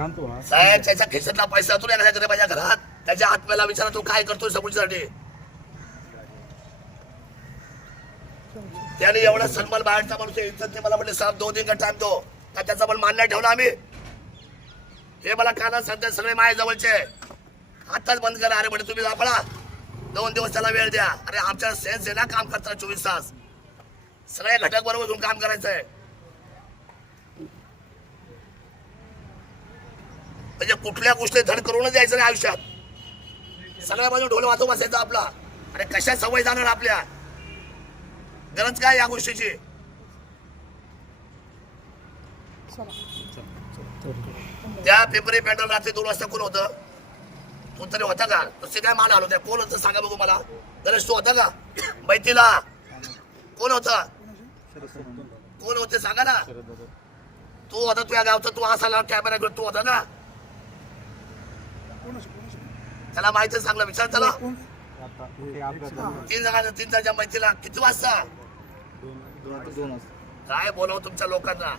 सांगतो साहेब त्याच्या खिशातला पैसा तू नाही घरी माझ्या घरात. त्याच्या आत्म्याला विचारा तू काय करतोय समोरच्यासाठी त्याने एवढा सन्मान बाहेरचा माणूस आहे, इज्जत ते मला म्हणले साहेब दोन दिन का टाइम दो. का त्याचा पण मान नाही ठेवला आम्ही? हे मला कानात सध्या सगळे माझ्या जवळचे. आताच आत्ताच बंद करा अरे म्हणजे तुम्ही जापळा दोन दिवस त्याला वेळ द्या. अरे आमच्या सेन्स आहे ना काम करताना चोवीस तास. सगळे घटक बरोबर घेऊन काम करायचं आहे म्हणजे कुठल्या गोष्टी धड करूनच जायचं नाही आयुष्यात. सगळ्या बाजू ढोल वाजव बसायचा आपला. आणि कशा सवय जाणार आपल्या? गरज काय या गोष्टीची? त्या पेपरी पॅन्डल रात्री दोन वाजता कोण होतं? तू तरी होता का? तसे काय मान आलो त्या. कोण होतं सांगा बघू मला. गणेश तू होता का? मैत्रीला कोण होता? कोण होते सांगा ना. तू होता तुझ्या गावचा. तू असा कॅमेरा घेऊन तू होता ना? त्याला माहिती सांगलं विचार त्याला. तीन जणांच्या तीन जणांच्या मैत्रीला किती वाजता. काय बोलावं तुमच्या लोकांना?